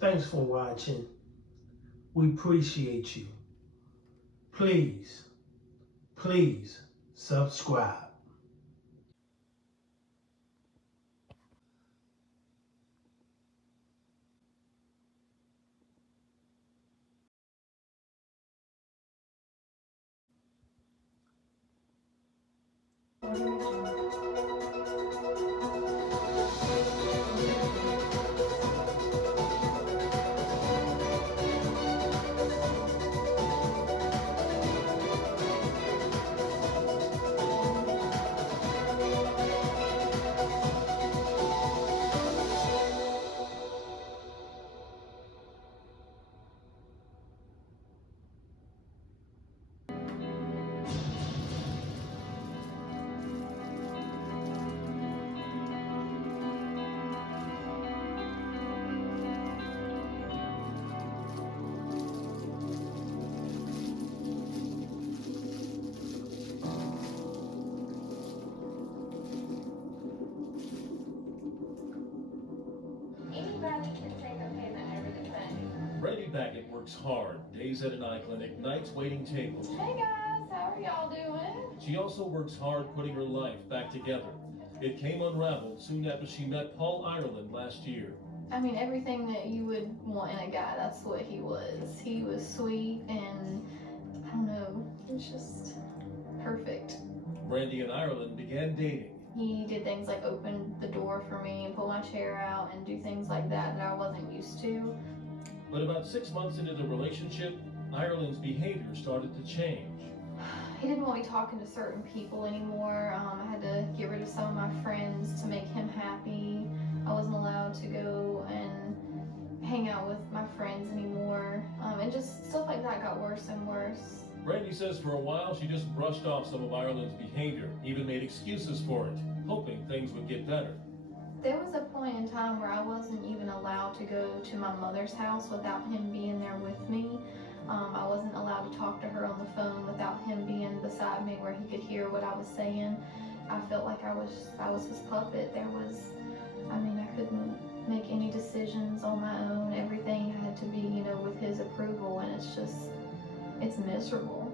Thanks for watching. We appreciate you. Please, please subscribe. Brandy Baggett works hard, days at an eye clinic, nights waiting tables. Hey guys, how are y'all doing? She also works hard putting her life back together. It came unraveled soon after she met Paul Ireland last year. I mean, everything that you would want in a guy, that's what he was. He was sweet and, I don't know, he was just perfect. Brandy and Ireland began dating. He did things like open the door for me and pull my chair out and do things like that I wasn't used to. But about 6 months into the relationship, Ireland's behavior started to change. He didn't want me talking to certain people anymore. I had to get rid of some of my friends to make him happy. I wasn't allowed to go and hang out with my friends anymore. And just stuff like that got worse and worse. Brandy says for a while she just brushed off some of Ireland's behavior, even made excuses for it, hoping things would get better. There was a point in time where I wasn't even allowed to go to my mother's house without him being there with me. I wasn't allowed to talk to her on the phone without him being beside me where he could hear what I was saying. I felt like I was his puppet. I couldn't make any decisions on my own. Everything had to be, with his approval, and it's miserable.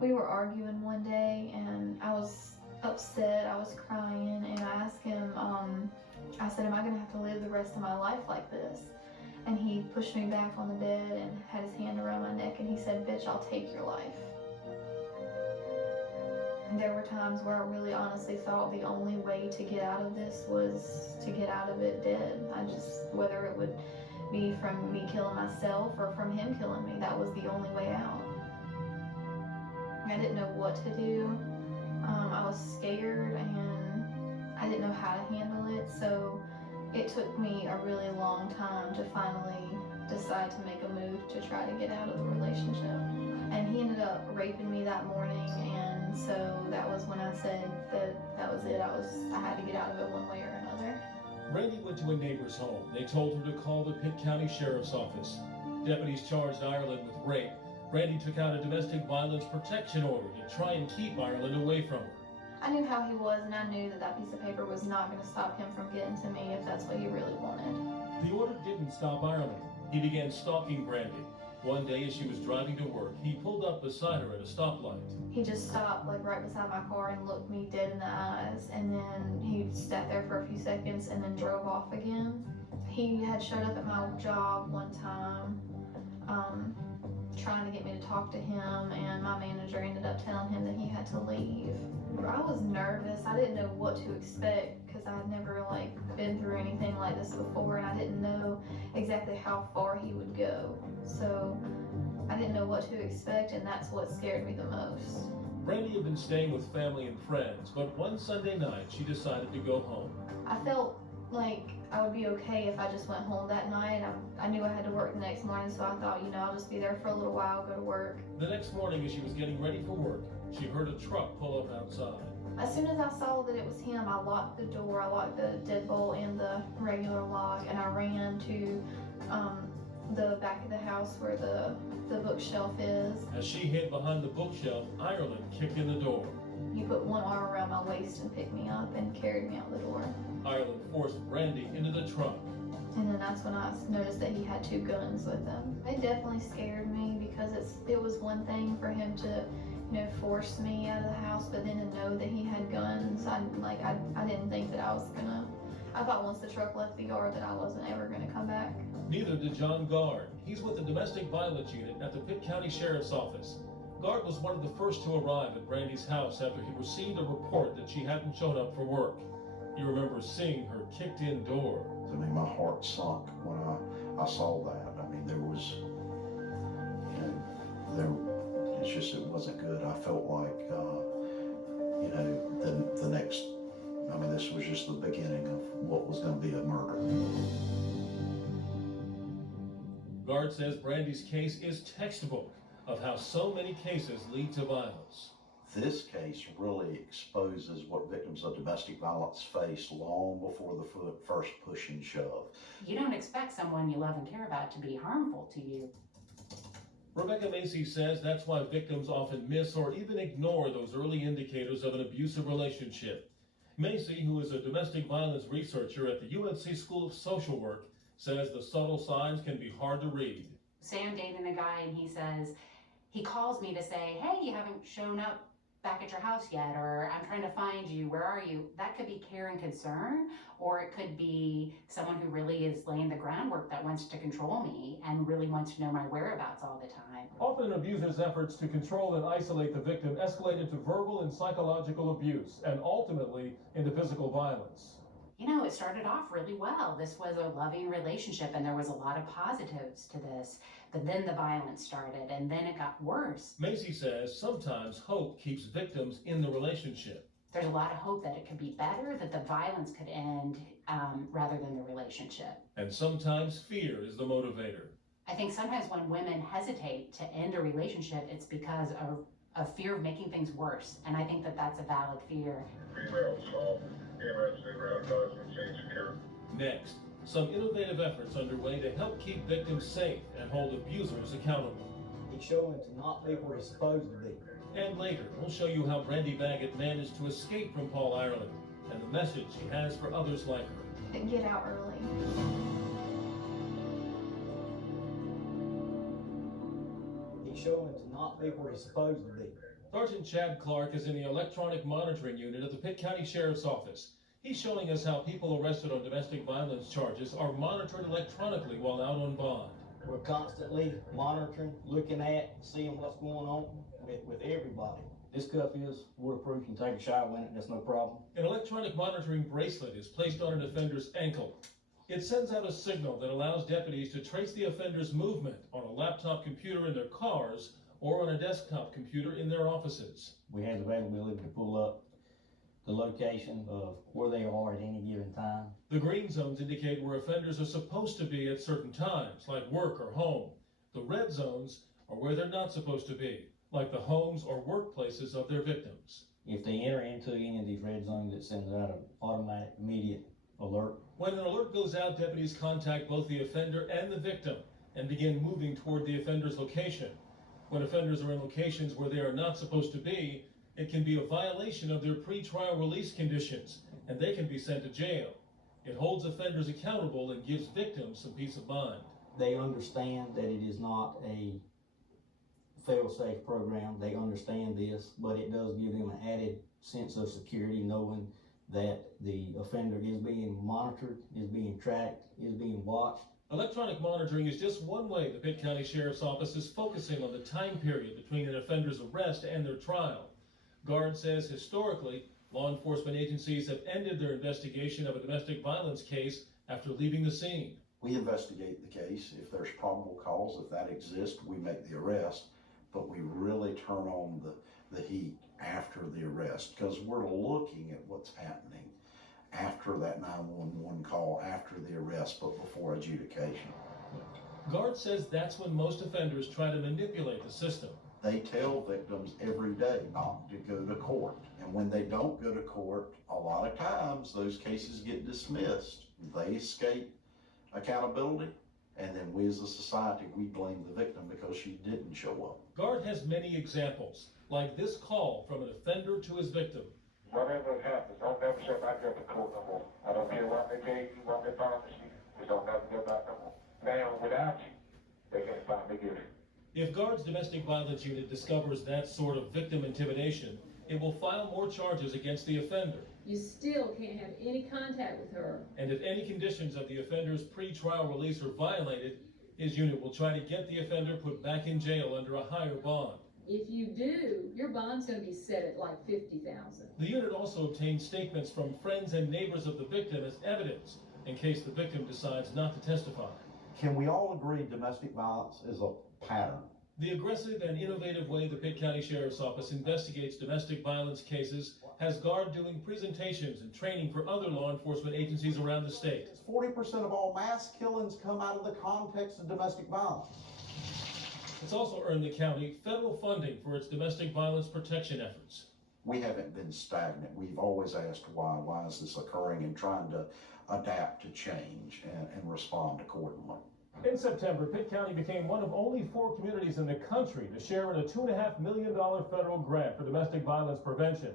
We were arguing one day and I was upset, I was crying, and I asked him, I said, am I gonna have to live the rest of my life like this? And he pushed me back on the bed and had his hand around my neck and he said, bitch, I'll take your life. And there were times where I really honestly thought the only way to get out of this was to get out of it dead. Whether it would be from me killing myself or from him killing me, that was the only way out. I didn't know what to do. I was scared and I didn't know how to handle it, so it took me a really long time to finally decide to make a move to try to get out of the relationship. And he ended up raping me that morning, and so that was when I said that was it. I had to get out of it one way or another. Brandy went to a neighbor's home. They told her to call the Pitt County Sheriff's Office. Deputies charged Ireland with rape. Brandy took out a domestic violence protection order to try and keep Ireland away from her. I knew how he was, and I knew that piece of paper was not going to stop him from getting to me if that's what he really wanted. The order didn't stop Ireland. He began stalking Brandy. One day as she was driving to work, he pulled up beside her at a stoplight. He just stopped right beside my car and looked me dead in the eyes, and then he sat there for a few seconds and then drove off again. He had showed up at my job one time, trying to get me to talk to him, and my manager ended up telling him that he had to leave. I was nervous. I didn't know what to expect because I had never been through anything like this before, and I didn't know exactly how far he would go. So I didn't know what to expect, and that's what scared me the most. Brandy had been staying with family and friends, but one Sunday night she decided to go home. I felt like I would be okay if I just went home that night. I knew I had to work the next morning, so I thought, I'll just be there for a little while, go to work. The next morning, as she was getting ready for work, she heard a truck pull up outside. As soon as I saw that it was him, I locked the door, I locked the deadbolt and the regular lock, and I ran to the back of the house where the bookshelf is. As she hid behind the bookshelf, Ireland kicked in the door. He put one arm around my waist and picked me up and carried me out the door. Ireland forced Brandy into the trunk. And then that's when I noticed that he had 2 guns with him. It definitely scared me because it was one thing for him to, force me out of the house, but then to know that he had guns, I didn't think that I thought once the truck left the yard that I wasn't ever gonna come back. Neither did John Gard. He's with the Domestic Violence Unit at the Pitt County Sheriff's Office. Gard was one of the first to arrive at Brandy's house after he received a report that she hadn't shown up for work. He remembers seeing her kicked-in door. I mean, my heart sunk when I saw that. I mean, there was, it wasn't good. I felt like, the next, this was just the beginning of what was going to be a murder. Gard says Brandy's case is textbook of how so many cases lead to violence. This case really exposes what victims of domestic violence face long before the first push and shove. You don't expect someone you love and care about to be harmful to you. Rebecca Macy says that's why victims often miss or even ignore those early indicators of an abusive relationship. Macy, who is a domestic violence researcher at the UNC School of Social Work, says the subtle signs can be hard to read. Say I'm dating a guy and he calls me to say, hey, you haven't shown up back at your house yet, or I'm trying to find you, where are you? That could be care and concern, or it could be someone who really is laying the groundwork that wants to control me and really wants to know my whereabouts all the time. Often an abuser's efforts to control and isolate the victim escalate into verbal and psychological abuse and ultimately into physical violence. It started off really well. This was a loving relationship and there was a lot of positives to this, but then the violence started and then it got worse. Macy says sometimes hope keeps victims in the relationship. There's a lot of hope that it could be better, that the violence could end rather than the relationship. And sometimes fear is the motivator. I think sometimes when women hesitate to end a relationship, it's because of fear of making things worse. And I think that that's a valid fear. Next, some innovative efforts underway to help keep victims safe and hold abusers accountable. He's showing to not be where he's supposed to be. And later, we'll show you how Brandy Baggett managed to escape from Paul Ireland and the message she has for others like her. Get out early. He's showing to not be where he's supposed to be. Sergeant Chad Clark is in the electronic monitoring unit at the Pitt County Sheriff's Office. He's showing us how people arrested on domestic violence charges are monitored electronically while out on bond. We're constantly monitoring, looking at, seeing what's going on with everybody. This cuff is waterproof. You can take a shower in it, that's no problem. An electronic monitoring bracelet is placed on an offender's ankle. It sends out a signal that allows deputies to trace the offender's movement on a laptop computer in their cars or on a desktop computer in their offices. We have the availability to pull up the location of where they are at any given time. The green zones indicate where offenders are supposed to be at certain times, like work or home. The red zones are where they're not supposed to be, like the homes or workplaces of their victims. If they enter into any of these red zones, it sends out an automatic, immediate alert. When an alert goes out, deputies contact both the offender and the victim and begin moving toward the offender's location. When offenders are in locations where they are not supposed to be, it can be a violation of their pretrial release conditions, and they can be sent to jail. It holds offenders accountable and gives victims some peace of mind. They understand that it is not a fail-safe program. They understand this, but it does give them an added sense of security knowing that the offender is being monitored, is being tracked, is being watched. Electronic monitoring is just one way the Pitt County Sheriff's Office is focusing on the time period between an offender's arrest and their trial. Gard says historically, law enforcement agencies have ended their investigation of a domestic violence case after leaving the scene. We investigate the case. If there's probable cause, if that exists, we make the arrest, but we really turn on the heat after the arrest because we're looking at what's happening after that 911 call, after the arrest, but before adjudication. Gard says that's when most offenders try to manipulate the system. They tell victims every day not to go to court. And when they don't go to court, a lot of times those cases get dismissed. They escape accountability. And then we as a society, we blame the victim because she didn't show up. Gard has many examples, like this call from an offender to his victim. Whatever happens, don't never say I go to court no more. I don't care what they pay you, what they promise you. Just don't have to go back no more. Now, without you, they can't find me guilty. If Guard's domestic violence unit discovers that sort of victim intimidation, it will file more charges against the offender. You still can't have any contact with her. And if any conditions of the offender's pre-trial release are violated, his unit will try to get the offender put back in jail under a higher bond. If you do, your bond's gonna be set at like $50,000. The unit also obtained statements from friends and neighbors of the victim as evidence in case the victim decides not to testify. Can we all agree domestic violence is a pattern? The aggressive and innovative way the Pitt County Sheriff's Office investigates domestic violence cases has Guard doing presentations and training for other law enforcement agencies around the state. 40% of all mass killings come out of the context of domestic violence. It's also earned the county federal funding for its domestic violence protection efforts. We haven't been stagnant. We've always asked why is this occurring, and trying to adapt to change and respond accordingly. In September, Pitt County became one of only 4 communities in the country to share in a $2.5 million federal grant for domestic violence prevention.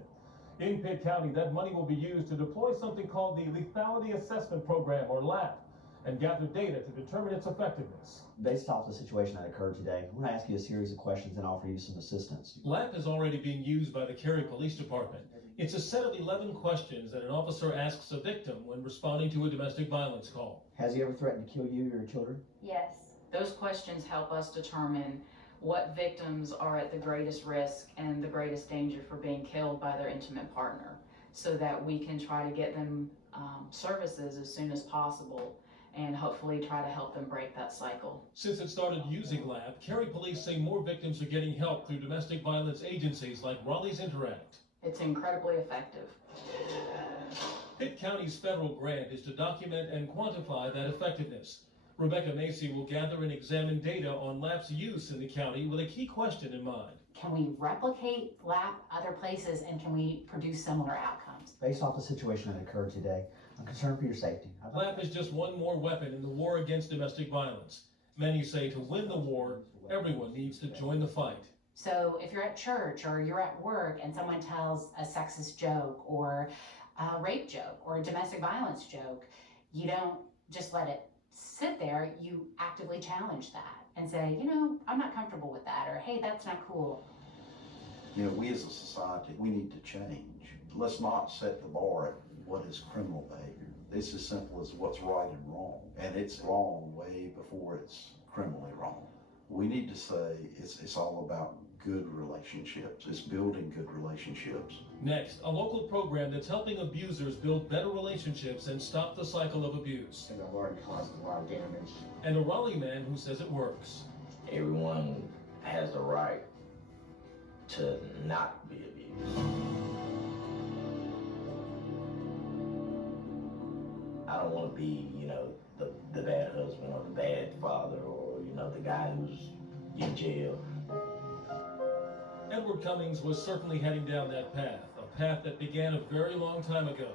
In Pitt County, that money will be used to deploy something called the Lethality Assessment Program, or LAP, and gather data to determine its effectiveness. Based off the situation that occurred today, I'm going to ask you a series of questions and offer you some assistance. LAP is already being used by the Cary Police Department. It's a set of 11 questions that an officer asks a victim when responding to a domestic violence call. Has he ever threatened to kill you or your children? Yes. Those questions help us determine what victims are at the greatest risk and the greatest danger for being killed by their intimate partner, so that we can try to get them services as soon as possible and hopefully try to help them break that cycle. Since it started using LAP, Cary Police say more victims are getting help through domestic violence agencies like Raleigh's Interact. It's incredibly effective. Pitt County's federal grant is to document and quantify that effectiveness. Rebecca Macy will gather and examine data on LAP's use in the county with a key question in mind. Can we replicate LAP other places, and can we produce similar outcomes? Based off the situation that occurred today, I'm concerned for your safety. LAP is just one more weapon in the war against domestic violence. Many say to win the war, everyone needs to join the fight. So if you're at church or you're at work and someone tells a sexist joke or a rape joke or a domestic violence joke, you don't just let it sit there. You actively challenge that and say, I'm not comfortable with that, or hey, that's not cool. We as a society, we need to change. Let's not set the bar at what is criminal behavior. It's as simple as what's right and wrong. And it's wrong way before it's criminally wrong. We need to say it's all about good relationships. It's building good relationships. Next, a local program that's helping abusers build better relationships and stop the cycle of abuse. And I've already caused a lot of damage. And a Raleigh man who says it works. Everyone has the right to not be abused. I don't want to be, the bad husband or the bad father or, the guy who's in jail. Edward Cummings was certainly heading down that path, a path that began a very long time ago.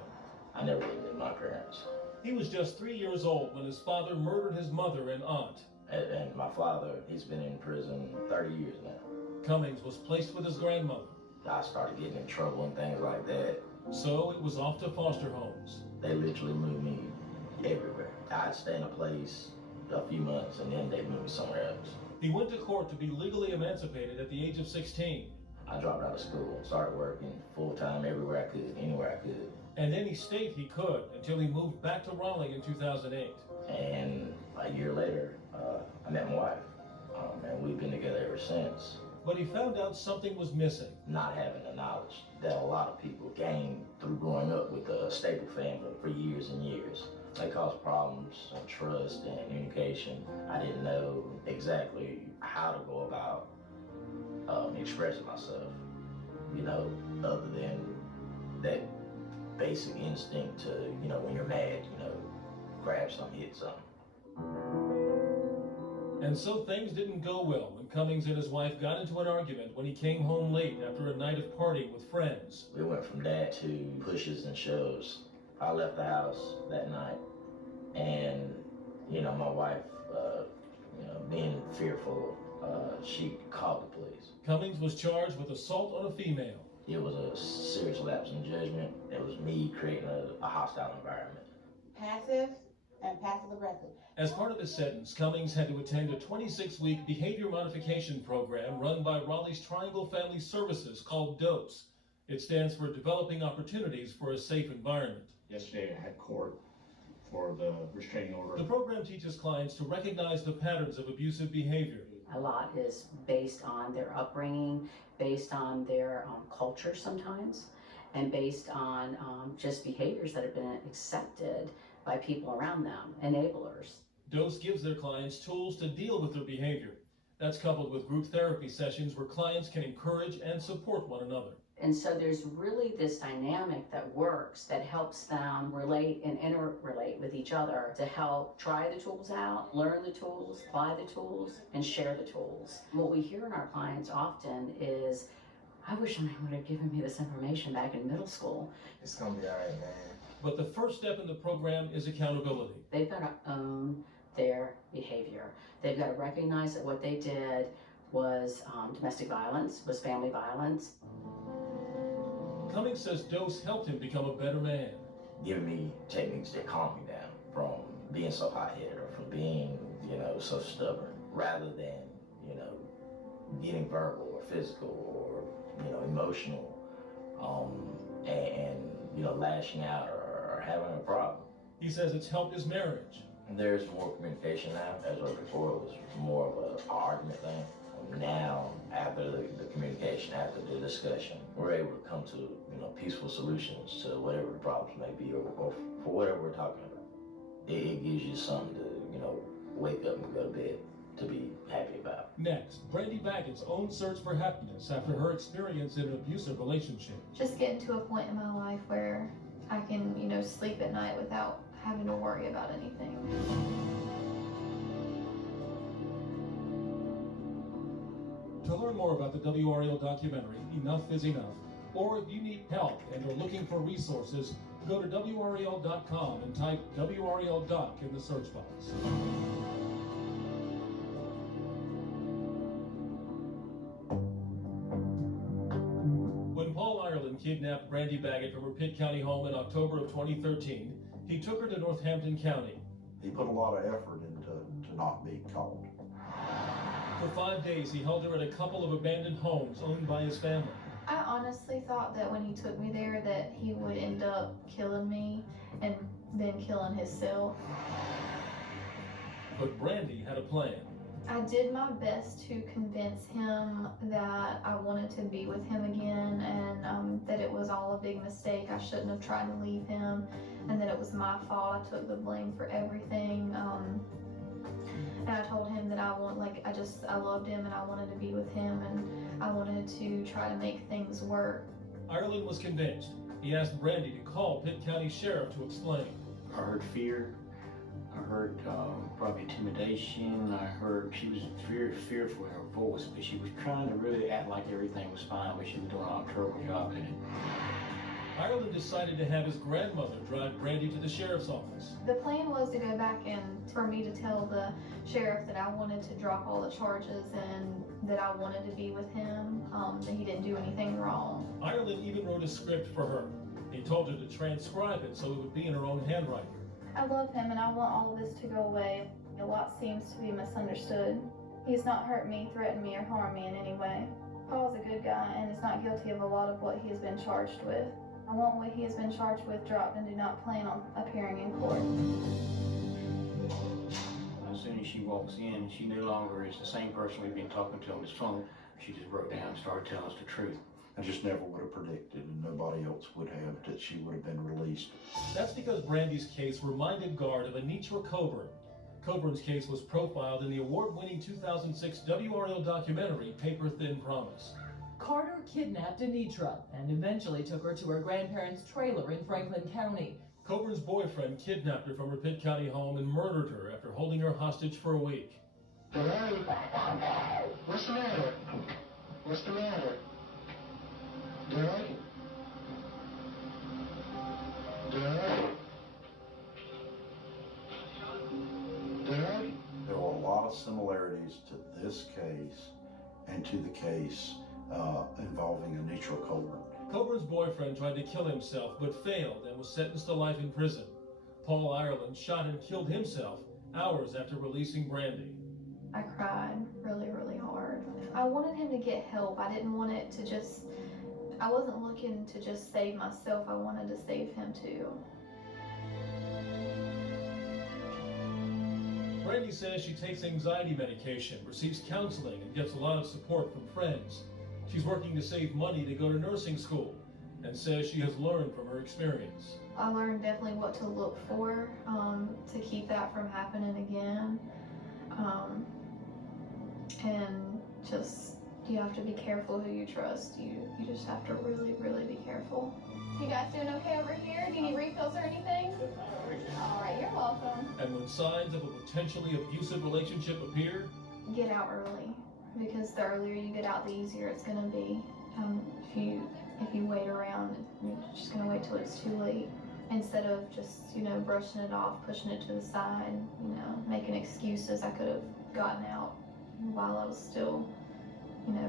I never lived with my parents. He was just 3 years old when his father murdered his mother and aunt. And my father, he's been in prison 30 years now. Cummings was placed with his grandmother. I started getting in trouble and things like that. So it was off to foster homes. They literally moved me everywhere. I'd stay in a place a few months and then they'd move me somewhere else. He went to court to be legally emancipated at the age of 16. I dropped out of school, started working full-time everywhere I could, anywhere I could. And any state he could until he moved back to Raleigh in 2008. And a year later, I met my wife, and we've been together ever since. But he found out something was missing. Not having the knowledge that a lot of people gained through growing up with a stable family for years and years. They caused problems of trust and communication. I didn't know exactly how to go about expressing myself, other than that basic instinct to, when you're mad, grab something, hit something. And so things didn't go well when Cummings and his wife got into an argument when he came home late after a night of partying with friends. We went from that to pushes and shoves. I left the house that night, and my wife, being fearful, she called the police. Cummings was charged with assault on a female. It was a serious lapse in judgment. It was me creating a hostile environment. Passive and passive aggressive. As part of his sentence, Cummings had to attend a 26-week behavior modification program run by Raleigh's Triangle Family Services called DOSE. It stands for Developing Opportunities for a Safe Environment. Yesterday I had court for the restraining order. The program teaches clients to recognize the patterns of abusive behavior. A lot is based on their upbringing, based on their culture sometimes, and based on just behaviors that have been accepted by people around them, enablers. DOSE gives their clients tools to deal with their behavior. That's coupled with group therapy sessions where clients can encourage and support one another. And so there's really this dynamic that works that helps them relate and interrelate with each other to help try the tools out, learn the tools, apply the tools, and share the tools. What we hear in our clients often is, I wish somebody would have given me this information back in middle school. It's gonna be all right, man. But the first step in the program is accountability. They've got to own their behavior. They've got to recognize that what they did was domestic violence, was family violence. Cummings says DOSE helped him become a better man. Giving me techniques that calm me down from being so hot-headed or from being, so stubborn, rather than, getting verbal or physical or, emotional, and lashing out or having a problem. He says it's helped his marriage. There's more communication now, as well. Before it was more of an argument thing. Now, after the communication, after the discussion, we're able to come to, peaceful solutions to whatever the problems may be or for whatever we're talking about. It gives you something to, wake up and go to bed to be happy about. Next, Brandy Baggett's own search for happiness after her experience in an abusive relationship. Just getting to a point in my life where I can, sleep at night without having to worry about anything. To learn more about the WRL documentary, Enough is Enough, or if you need help and are looking for resources, go to WRL.com and type WRL Doc in the search box. When Paul Ireland kidnapped Brandy Baggett from her Pitt County home in October of 2013, he took her to Northampton County. He put a lot of effort into not being caught. For 5 days, he held her at a couple of abandoned homes owned by his family. I honestly thought that when he took me there that he would end up killing me and then killing himself. But Brandy had a plan. I did my best to convince him that I wanted to be with him again and that it was all a big mistake. I shouldn't have tried to leave him and that it was my fault. I took the blame for everything. And I told him that I loved him and I wanted to be with him and I wanted to try to make things work. Ireland was convinced. He asked Brandy to call Pitt County Sheriff to explain. I heard fear. I heard probably intimidation. I heard she was fearful in her voice, but she was trying to really act like everything was fine, but she was doing a terrible job at it. Ireland decided to have his grandmother drive Brandy to the sheriff's office. The plan was to go back and for me to tell the sheriff that I wanted to drop all the charges and that I wanted to be with him, that he didn't do anything wrong. Ireland even wrote a script for her. He told her to transcribe it so it would be in her own handwriting. I love him and I want all of this to go away. A lot seems to be misunderstood. He's not hurt me, threatened me, or harmed me in any way. Paul's a good guy and is not guilty of a lot of what he has been charged with. I want what he has been charged with dropped and do not plan on appearing in court. As soon as she walks in, she no longer is the same person we've been talking to on this phone. She just broke down and started telling us the truth. I just never would have predicted, and nobody else would have, that she would have been released. That's because Brandy's case reminded Guard of Anitra Coburn. Coburn's case was profiled in the award-winning 2006 WRL documentary, Paper Thin Promise. Carter kidnapped Anitra and eventually took her to her grandparents' trailer in Franklin County. Coburn's boyfriend kidnapped her from her Pitt County home and murdered her after holding her hostage for a week. What's the matter? What's the matter? Dad? Dad? Dad? There were a lot of similarities to this case and to the case involving Anitra Coburn. Coburn's boyfriend tried to kill himself but failed and was sentenced to life in prison. Paul Ireland shot and killed himself hours after releasing Brandy. I cried really, really hard. I wanted him to get help. I didn't want it to just, I wasn't looking to just save myself. I wanted to save him too. Brandy says she takes anxiety medication, receives counseling, and gets a lot of support from friends. She's working to save money to go to nursing school and says she has learned from her experience. I learned definitely what to look for to keep that from happening again. And just, you have to be careful who you trust. You just have to really, really be careful. You guys doing okay over here? Do you need refills or anything? All right, you're welcome. And when signs of a potentially abusive relationship appear, get out early, because the earlier you get out, the easier it's gonna be. If you wait around, you're just gonna wait till it's too late. Instead of just, brushing it off, pushing it to the side, making excuses. I could have gotten out while I was still,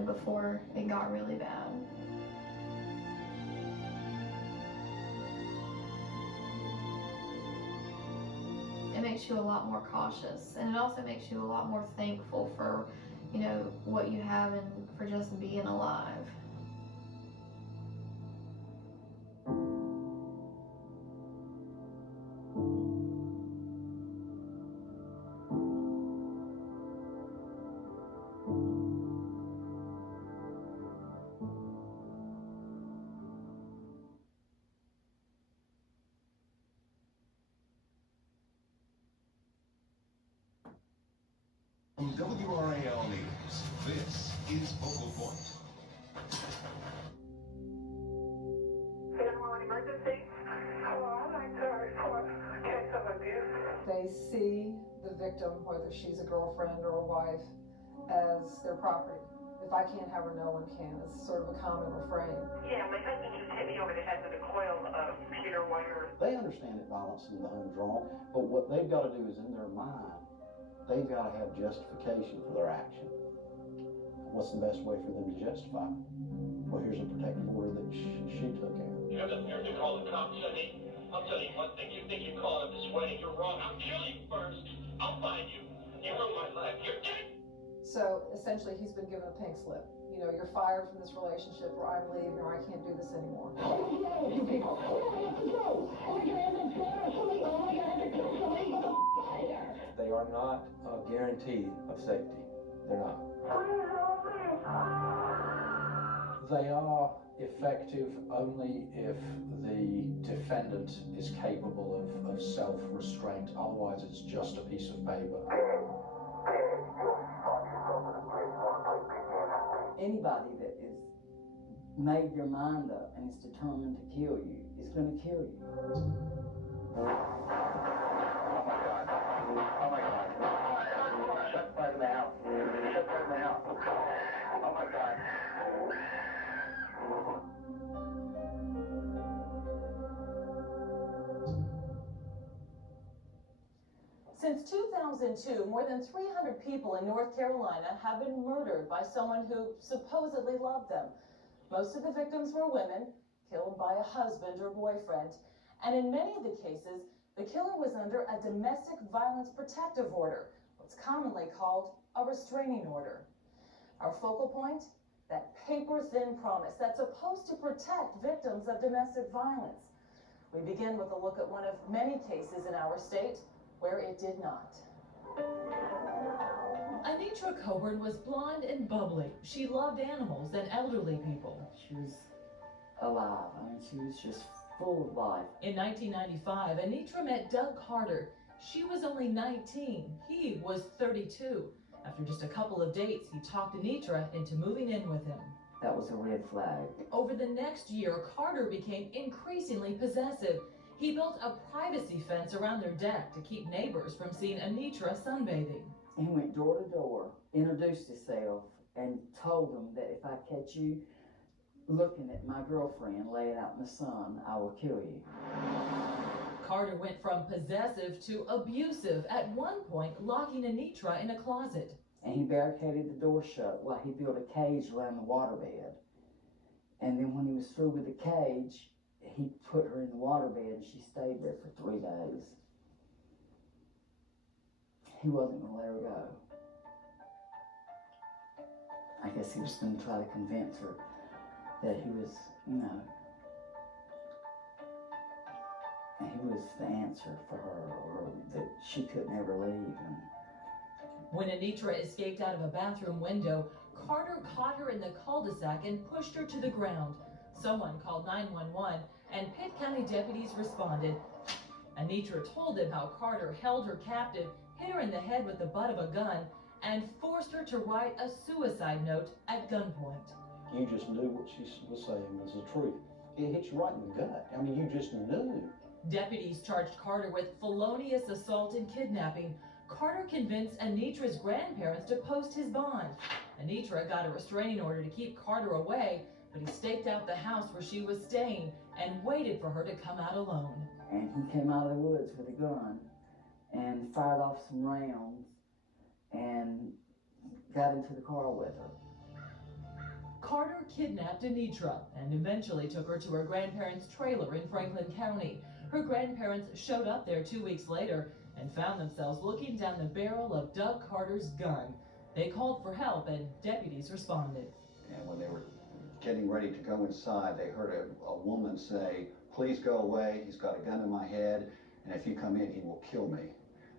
before it got really bad. It makes you a lot more cautious, and it also makes you a lot more thankful for, what you have and for just being alive. From WRAL News, this is Focal Point. 911 emergency. Hello, I'd like to report a case of abuse. They see the victim, whether she's a girlfriend or a wife, as their property. If I can't have her, no one can. It's sort of a common refrain. Yeah, my husband just hit me over the head with a coil of pewter wire. They understand that violence in the home is wrong, but what they've got to do is, in their mind, they've got to have justification for their action. What's the best way for them to justify it? Well, here's a protective order that she took out. You have the nerve to call the cops, Sonny. I'll tell you one thing. You think you're calling up this wedding, you're wrong. I'll kill you first. I'll find you. You ruined my life. You're dead. So essentially, he's been given a pink slip. You're fired from this relationship, or I'm leaving, or I can't do this anymore. They are not a guarantee of safety. They're not. They are effective only if the defendant is capable of self-restraint. Otherwise, it's just a piece of paper. Anybody that is made their mind up and is determined to kill you is going to kill you. Oh my God. Shut fire in the house. Shut fire in the house. Oh my God. Since 2002, more than 300 people in North Carolina have been murdered by someone who supposedly loved them. Most of the victims were women, killed by a husband or boyfriend. And in many of the cases, the killer was under a domestic violence protective order, what's commonly called a restraining order. Our focal point? That paper-thin promise that's supposed to protect victims of domestic violence. We begin with a look at one of many cases in our state where it did not. Anitra Coburn was blonde and bubbly. She loved animals and elderly people. She was alive. She was just full of life. In 1995, Anitra met Doug Carter. She was only 19. He was 32. After just a couple of dates, he talked Anitra into moving in with him. That was a red flag. Over the next year, Carter became increasingly possessive. He built a privacy fence around their deck to keep neighbors from seeing Anitra sunbathing. He went door to door, introduced himself, and told them that if I catch you looking at my girlfriend laying out in the sun, I will kill you. Carter went from possessive to abusive, at one point locking Anitra in a closet. And he barricaded the door shut while he built a cage around the waterbed. And then when he was through with the cage, he put her in the waterbed and she stayed there for 3 days. he wasn't gonna let her go. I guess he was gonna try to convince her that he was, you know, he was the answer for her, or that she could never leave. And when Anitra escaped out of a bathroom window, Carter caught her in the cul-de-sac and pushed her to the ground. Someone called 911 and Pitt County deputies responded. Anitra told them how Carter held her captive, hit her in the head with the butt of a gun, and forced her to write a suicide note at gunpoint. You just knew what she was saying was the truth. It hit you right in the gut. I mean, you just knew. Deputies charged Carter with felonious assault and kidnapping. Carter convinced Anitra's grandparents to post his bond. Anitra got a restraining order to keep Carter away, but he staked out the house where she was staying and waited for her to come out alone. And he came out of the woods with a gun and fired off some rounds and got into the car with her. Carter kidnapped Anitra and eventually took her to her grandparents' trailer in Franklin County. Her grandparents showed up there 2 weeks later and found themselves looking down the barrel of Doug Carter's gun. They called for help and deputies responded. And when they were getting ready to go inside, they heard a woman say, "Please go away, he's got a gun in my head, and if you come in, he will kill me."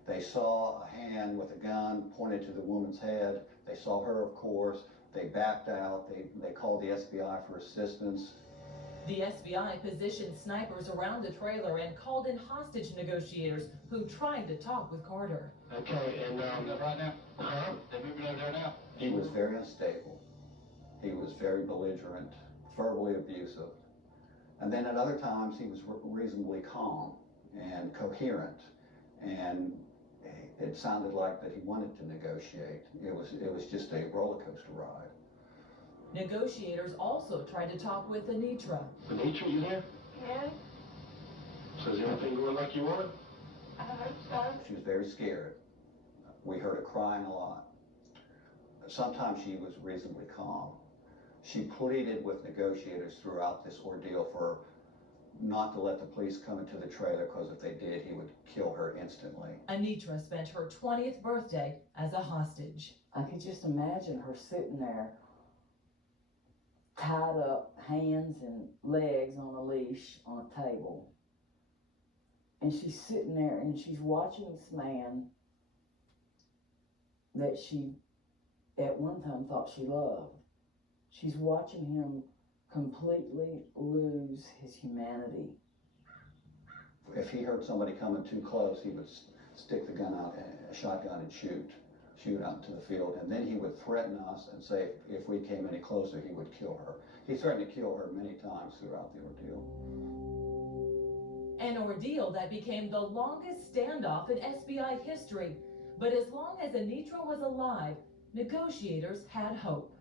They saw a hand with a gun pointed to the woman's head. They saw her, of course. They backed out. They called the SBI for assistance. The SBI positioned snipers around the trailer and called in hostage negotiators who tried to talk with Carter. Okay, and right now, they're moving over there now. He was very unstable. He was very belligerent, verbally abusive. And then at other times, he was reasonably calm and coherent. And it sounded like that he wanted to negotiate. It was just a roller coaster ride. Negotiators also tried to talk with Anitra. Anitra, you there? Yes, So is everything going like you wanted? I hope so. She was very scared. We heard her crying a lot. Sometimes she was reasonably calm. She pleaded with negotiators throughout this ordeal for not to let the police come into the trailer, because if they did, he would kill her instantly. Anitra spent her 20th birthday as a hostage. I could just imagine her sitting there, tied up, hands and legs on a leash on a table. And she's sitting there and she's watching this man that she at one time thought she loved. She's watching him completely lose his humanity. If he heard somebody coming too close, he would stick the gun out, a shotgun, and shoot out into the field. And then he would threaten us and say if we came any closer, he would kill her. He threatened to kill her many times throughout the ordeal. An ordeal that became the longest standoff in SBI history. But as long as Anitra was alive, negotiators had hope.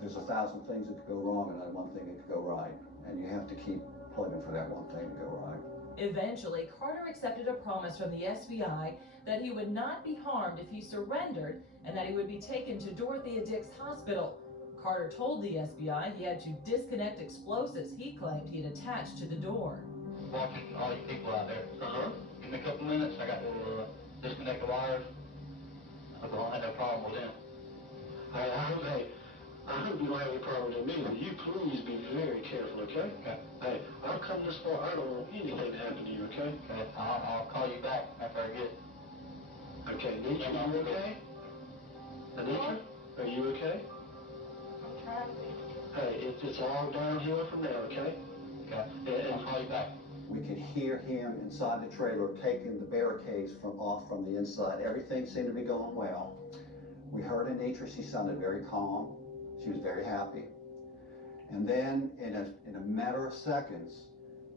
There's 1,000 things that could go wrong and then one thing that could go right. And you have to keep plugging for that one thing to go right. Eventually, Carter accepted a promise from the SBI that he would not be harmed if he surrendered and that he would be taken to Dorothea Dix Hospital. Carter told the SBI he had to disconnect explosives he claimed he had attached to the door. Watching all you people out there. Give me a couple minutes. I got to disconnect the wires. I don't have no problem with them. I hope you don't have any problem with me. You please be very careful, okay? Okay. Hey, I've come this far. I don't want anything to happen to you, okay? Okay. I'll call you back after I get. Okay, Anitra, you okay? Anitra, are you okay? I'm trying to be. Hey, it's all downhill from now, okay? Okay. I'll call you back. We could hear him inside the trailer taking the barricades off from the inside. Everything seemed to be going well. We heard Anitra. She sounded very calm. She was very happy. And then in a matter of seconds,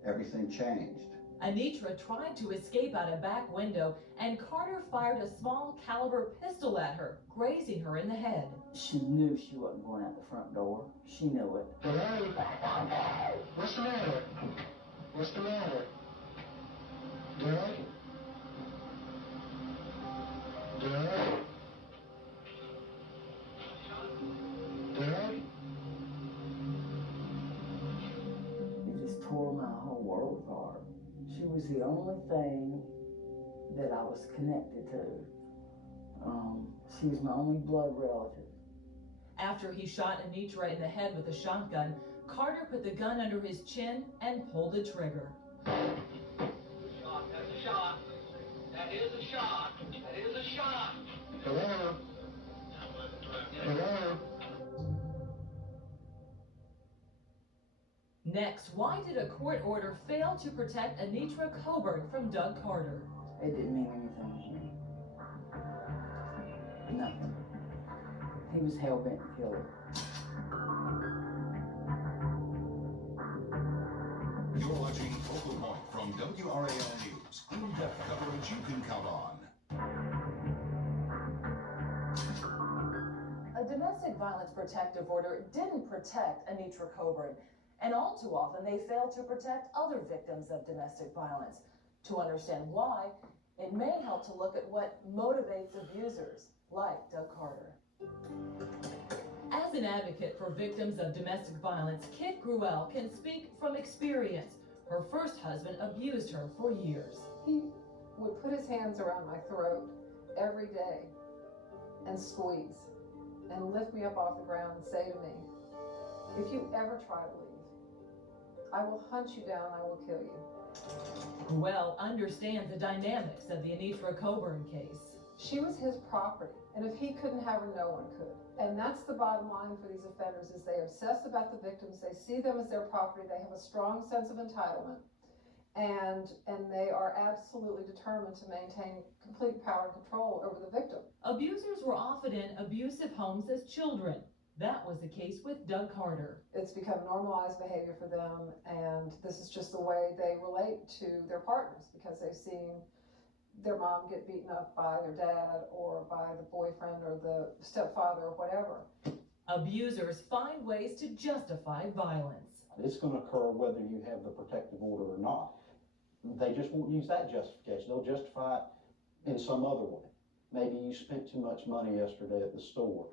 everything changed. Anitra tried to escape out a back window, and Carter fired a small caliber pistol at her, grazing her in the head. She knew she wasn't going out the front door. She knew it. Hello? What's the matter? What's the matter? Doug? Doug? Doug? It just tore my whole world apart. She was the only thing that I was connected to. She was my only blood relative. After he shot Anitra in the head with a shotgun, Carter put the gun under his chin and pulled the trigger. Shot, that's a shot. That is a shot. That is a shot. Hello? Hello? Next, why did a court order fail to protect Anitra Coburn from Doug Carter? It didn't mean anything to me. Nothing. He was hell-bent to kill her. You're watching Focal Point from WRAL News. In-depth coverage you can count on. A domestic violence protective order didn't protect Anitra Coburn, and all too often they fail to protect other victims of domestic violence. To understand why, it may help to look at what motivates abusers like Doug Carter. As an advocate for victims of domestic violence, Kit Gruelle can speak from experience. Her first husband abused her for years. He would put his hands around my throat every day and squeeze and lift me up off the ground and say to me, if you ever try to leave, I will hunt you down, I will kill you. Gruelle understands the dynamics of the Anitra Coburn case. She was his property, and if he couldn't have her, no one could. And that's the bottom line for these offenders, is they obsess about the victims, they see them as their property, they have a strong sense of entitlement, and they are absolutely determined to maintain complete power and control over the victim. Abusers were often in abusive homes as children. That was the case with Doug Carter. It's become normalized behavior for them, and this is just the way they relate to their partners, because they've seen their mom get beaten up by their dad or by the boyfriend or the stepfather or whatever. Abusers find ways to justify violence. It's going to occur whether you have the protective order or not. They just won't use that justification. They'll justify it in some other way. Maybe you spent too much money yesterday at the store.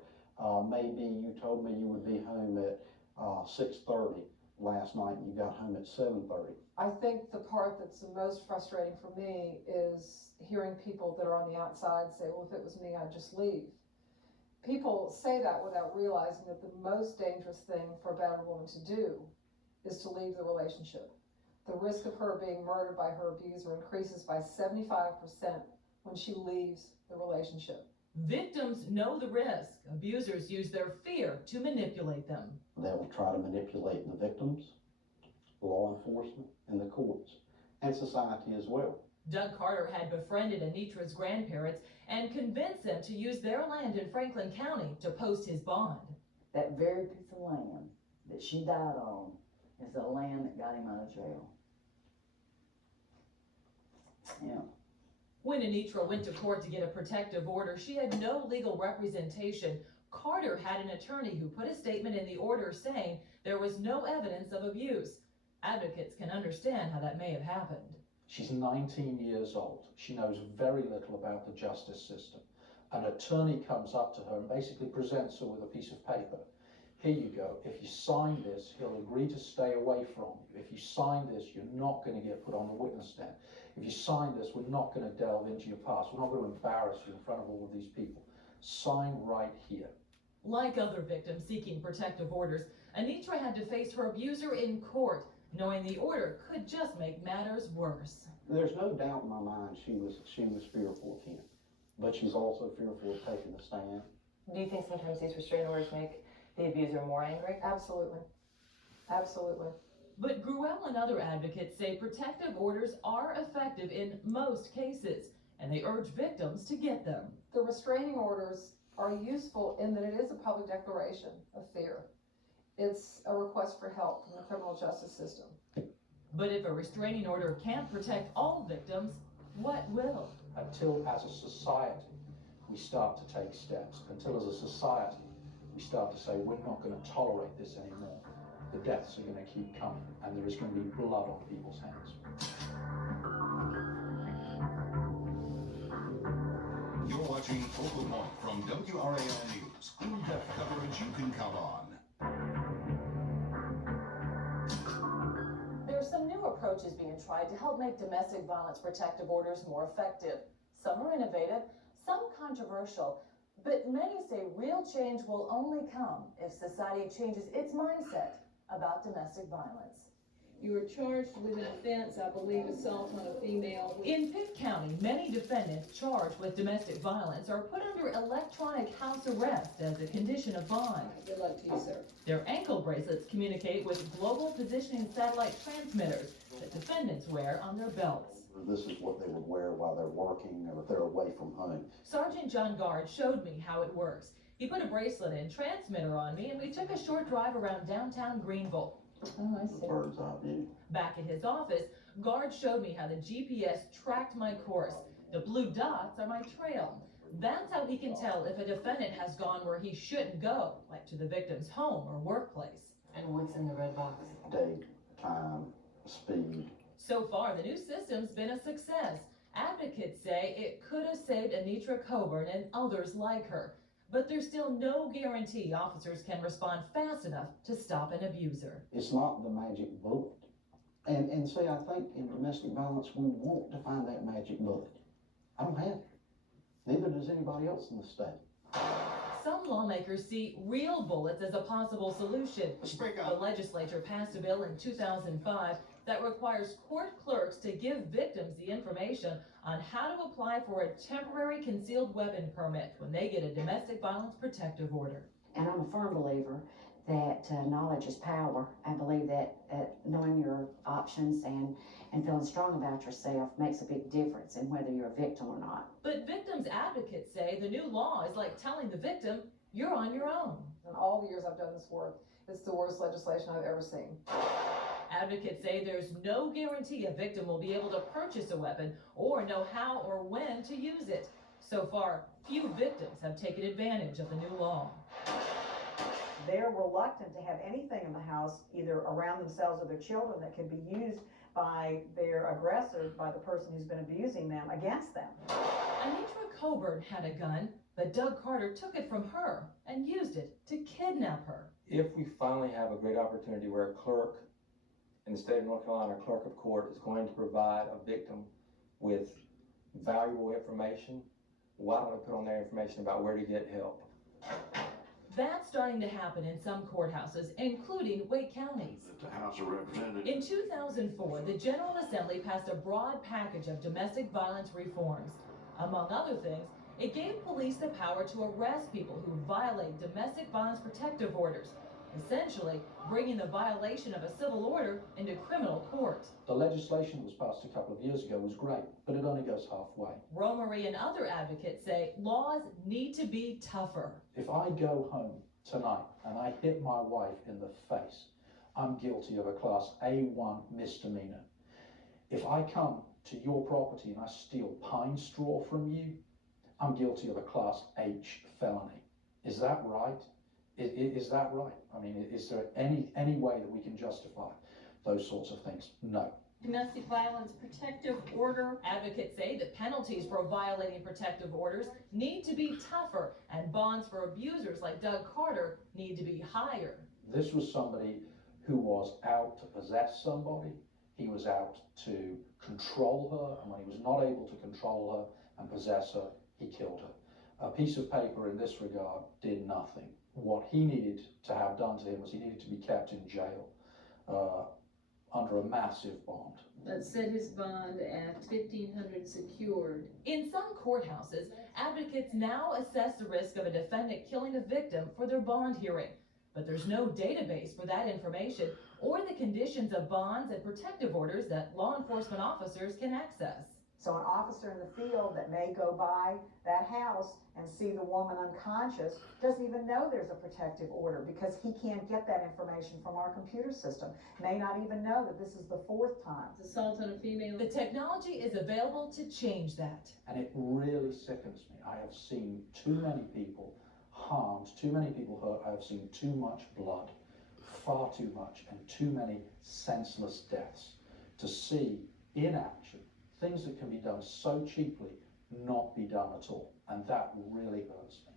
Maybe you told me you would be home at 6:30 last night and you got home at 7:30. I think the part that's the most frustrating for me is hearing people that are on the outside say, well, if it was me, I'd just leave. People say that without realizing that the most dangerous thing for a battered woman to do is to leave the relationship. The risk of her being murdered by her abuser increases by 75% when she leaves the relationship. Victims know the risk. Abusers use their fear to manipulate them. They will try to manipulate the victims, law enforcement, and the courts, and society as well. Doug Carter had befriended Anitra's grandparents and convinced them to use their land in Franklin County to post his bond. That very piece of land that she died on is the land that got him out of jail. Yeah. When Anitra went to court to get a protective order, she had no legal representation. Carter had an attorney who put a statement in the order saying there was no evidence of abuse. Advocates can understand how that may have happened. She's 19 years old. She knows very little about the justice system. An attorney comes up to her and basically presents her with a piece of paper. Here you go. If you sign this, he'll agree to stay away from you. If you sign this, you're not going to get put on the witness stand. If you sign this, we're not going to delve into your past. We're not going to embarrass you in front of all of these people. Sign right here. Like other victims seeking protective orders, Anitra had to face her abuser in court, knowing the order could just make matters worse. There's no doubt in my mind she was fearful of him, but she's also fearful of taking the stand. Do you think sometimes these restraining orders make the abuser more angry? Absolutely. Absolutely. But Gruelle and other advocates say protective orders are effective in most cases, and they urge victims to get them. The restraining orders are useful in that it is a public declaration of fear. It's a request for help from the criminal justice system. But if a restraining order can't protect all victims, what will? Until as a society we start to take steps, until as a society we start to say we're not going to tolerate this anymore, the deaths are going to keep coming and there is going to be blood on people's hands. You're watching Focal Point from WRAL News. In-depth coverage you can count on. There are some new approaches being tried to help make domestic violence protective orders more effective. Some are innovative, some controversial, but many say real change will only come if society changes its mindset about domestic violence. You were charged with an offense, I believe, assault on a female. In Pitt County, many defendants charged with domestic violence are put under electronic house arrest as a condition of bond. Good luck to you, sir. Their ankle bracelets communicate with global positioning satellite transmitters that defendants wear on their belts. This is what they would wear while they're working or if they're away from home. Sergeant John Gard showed me how it works. He put a bracelet and transmitter on me, and we took a short drive around downtown Greenville. Oh, I see. Bird's eye view. Back at his office, Gard showed me how the GPS tracked my course. The blue dots are my trail. That's how he can tell if a defendant has gone where he shouldn't go, like to the victim's home or workplace. And what's in the red box? Date, time, speed. So far, the new system's been a success. Advocates say it could have saved Anitra Coburn and others like her. But there's still no guarantee officers can respond fast enough to stop an abuser. It's not the magic bullet. And see, I think in domestic violence, we want to find that magic bullet. I don't have it. Neither does anybody else in the state. Some lawmakers see real bullets as a possible solution. Speak The up. legislature passed a bill in 2005 that requires court clerks to give victims the information on how to apply for a temporary concealed weapon permit when they get a domestic violence protective order. And I'm a firm believer that knowledge is power. I believe that knowing your options and feeling strong about yourself makes a big difference in whether you're a victim or not. But victims advocates say the new law is like telling the victim, you're on your own. In all the years I've done this work, it's the worst legislation I've ever seen. Advocates say there's no guarantee a victim will be able to purchase a weapon or know how or when to use it. So far, few victims have taken advantage of the new law. They're reluctant to have anything in the house, either around themselves or their children, that could be used by their aggressor, by the person who's been abusing them, against them. Anitra Coburn had a gun, but Doug Carter took it from her and used it to kidnap her. If we finally have a great opportunity where a clerk in the state of North Carolina, a clerk of court, is going to provide a victim with valuable information, why don't we put on their information about where to get help? That's starting to happen in some courthouses, including Wake County's. The House of Representatives. In 2004, the General Assembly passed a broad package of domestic violence reforms. Among other things, it gave police the power to arrest people who violate domestic violence protective orders, essentially bringing the violation of a civil order into criminal court. The legislation that was passed a couple of years ago was great, but it only goes halfway. Romery and other advocates say laws need to be tougher. If I go home tonight and I hit my wife in the face, I'm guilty of a class A1 misdemeanor. If I come to your property and I steal pine straw from you, I'm guilty of a class H felony. Is that right? Is that right? I mean, is there any way that we can justify those sorts of things? No. Domestic violence protective order. Advocates say the penalties for violating protective orders need to be tougher, and bonds for abusers like Doug Carter need to be higher. This was somebody who was out to possess somebody. He was out to control her, and when he was not able to control her and possess her, he killed her. A piece of paper in this regard did nothing. What he needed to have done to him was he needed to be kept in jail under a massive bond. Let's set his bond at $1,500 secured. In some courthouses, advocates now assess the risk of a defendant killing a victim for their bond hearing. But there's no database for that information or the conditions of bonds and protective orders that law enforcement officers can access. So an officer in the field that may go by that house and see the woman unconscious doesn't even know there's a protective order because he can't get that information from our computer system. May not even know that this is the 4th time. Assault on a female. The technology is available to change that. And it really sickens me. I have seen too many people harmed, too many people hurt. I have seen too much blood, far too much, and too many senseless deaths to see in action things that can be done so cheaply not be done at all. And that really hurts me.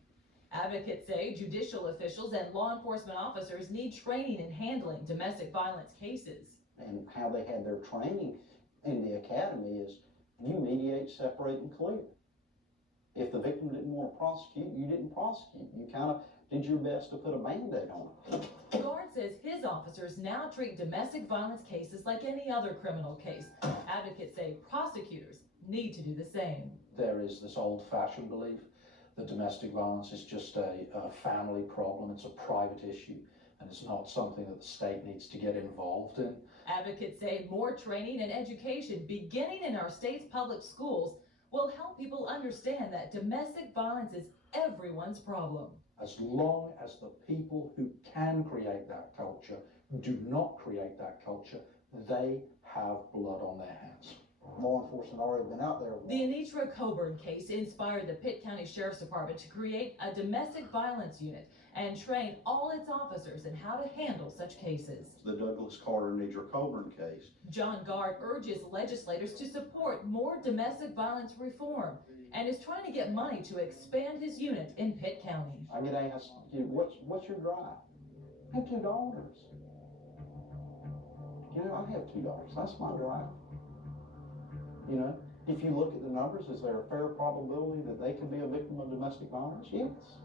Advocates say judicial officials and law enforcement officers need training in handling domestic violence cases. And how they had their training in the academy is you mediate, separate, and clear. If the victim didn't want to prosecute, you didn't prosecute. You kind of did your best to put a Band-Aid on it. Guard says his officers now treat domestic violence cases like any other criminal case. Advocates say prosecutors need to do the same. There is this old-fashioned belief that domestic violence is just a family problem. It's a private issue, and it's not something that the state needs to get involved in. Advocates say more training and education beginning in our state's public schools will help people understand that domestic violence is everyone's problem. As long as the people who can create that culture do not create that culture, they have blood on their hands. Law enforcement already been out there. The Anitra Coburn case inspired the Pitt County Sheriff's Department to create a domestic violence unit and train all its officers in how to handle such cases. The Douglas Carter and Anitra Coburn case. John Guard urges legislators to support more domestic violence reform and is trying to get money to expand his unit in Pitt County. I get asked, what's your drive? I have 2 daughters. You know, I have 2 daughters. That's my drive. You know, if you look at the numbers, is there a fair probability that they could be a victim of domestic violence? Yes.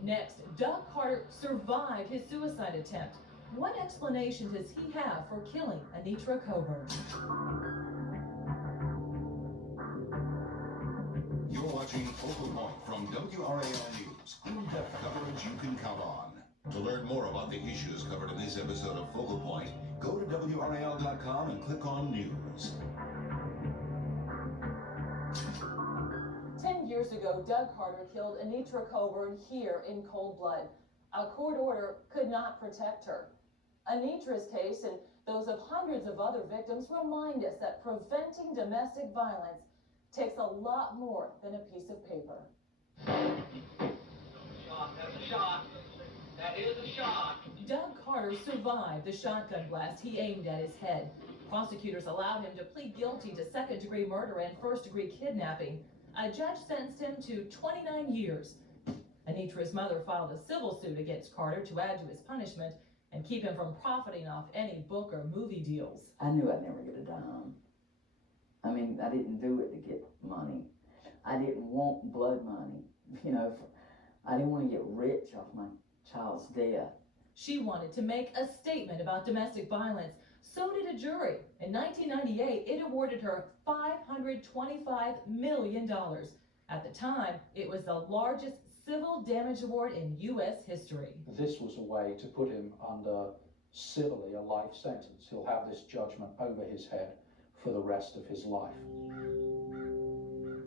Next, Doug Carter survived his suicide attempt. What explanation does he have for killing Anitra Coburn? You're watching Focal Point from WRAL News. In-depth coverage you can count on. To learn more about the issues covered in this episode of Focal Point, go to WRAL.com and click on News. 10 years ago, Doug Carter killed Anitra Coburn here in cold blood. A court order could not protect her. Anitra's case and those of hundreds of other victims remind us that preventing domestic violence takes a lot more than a piece of paper. That's a shot. That is a shot. Doug Carter survived the shotgun blast he aimed at his head. Prosecutors allowed him to plead guilty to second-degree murder and first-degree kidnapping. A judge sentenced him to 29 years. Anitra's mother filed a civil suit against Carter to add to his punishment and keep him from profiting off any book or movie deals. I knew I'd never get a dime. I mean, I didn't do it to get money. I didn't want blood money. You know, I didn't want to get rich off my child's death. She wanted to make a statement about domestic violence. So did a jury. In 1998, it awarded her $525 million. At the time, it was the largest civil damage award in U.S. history. This was a way to put him under civilly a life sentence. He'll have this judgment over his head for the rest of his life.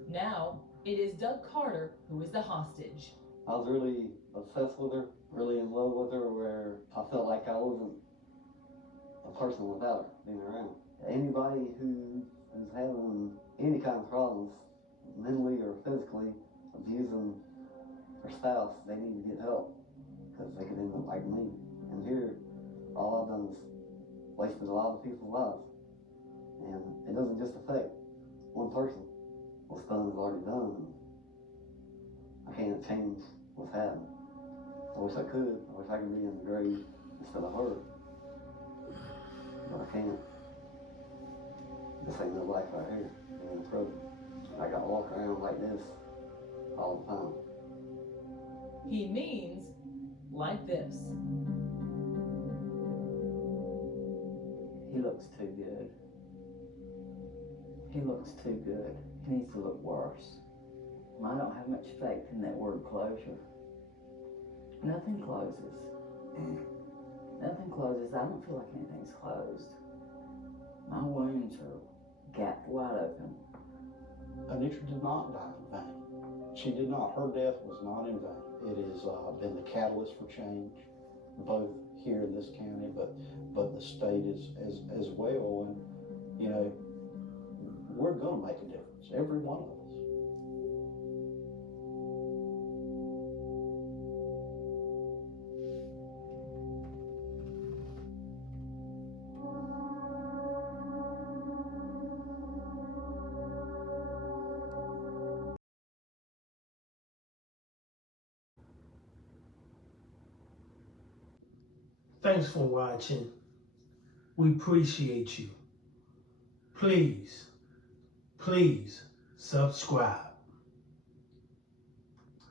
Now, it is Doug Carter who is the hostage. I was really obsessed with her, really in love with her, where I felt like I wasn't a person without her being around. Anybody who is having any kind of problems, mentally or physically, abusing their spouse, they need to get help, because they could end up like me. And here, all I've done is wasted a lot of people's lives. And it doesn't just affect one person. What's done is already done. I can't change what's happened. I wish I could. I wish I could be in the grave instead of her. But I can't. This ain't no life right here. I'm in prison. I gotta walk around like this all the time. He means like this. He looks too good. He looks too good. He needs to look worse. I don't have much faith in that word closure. Nothing closes. Nothing closes. I don't feel like anything's closed. My wounds are gapped wide open. Anitra did not die in vain. She did not. Her death was not in vain. It has been the catalyst for change, both here in this county, but the state as well. And you know, we're going to make a difference, every one of us. Thanks for watching. We appreciate you. Please subscribe.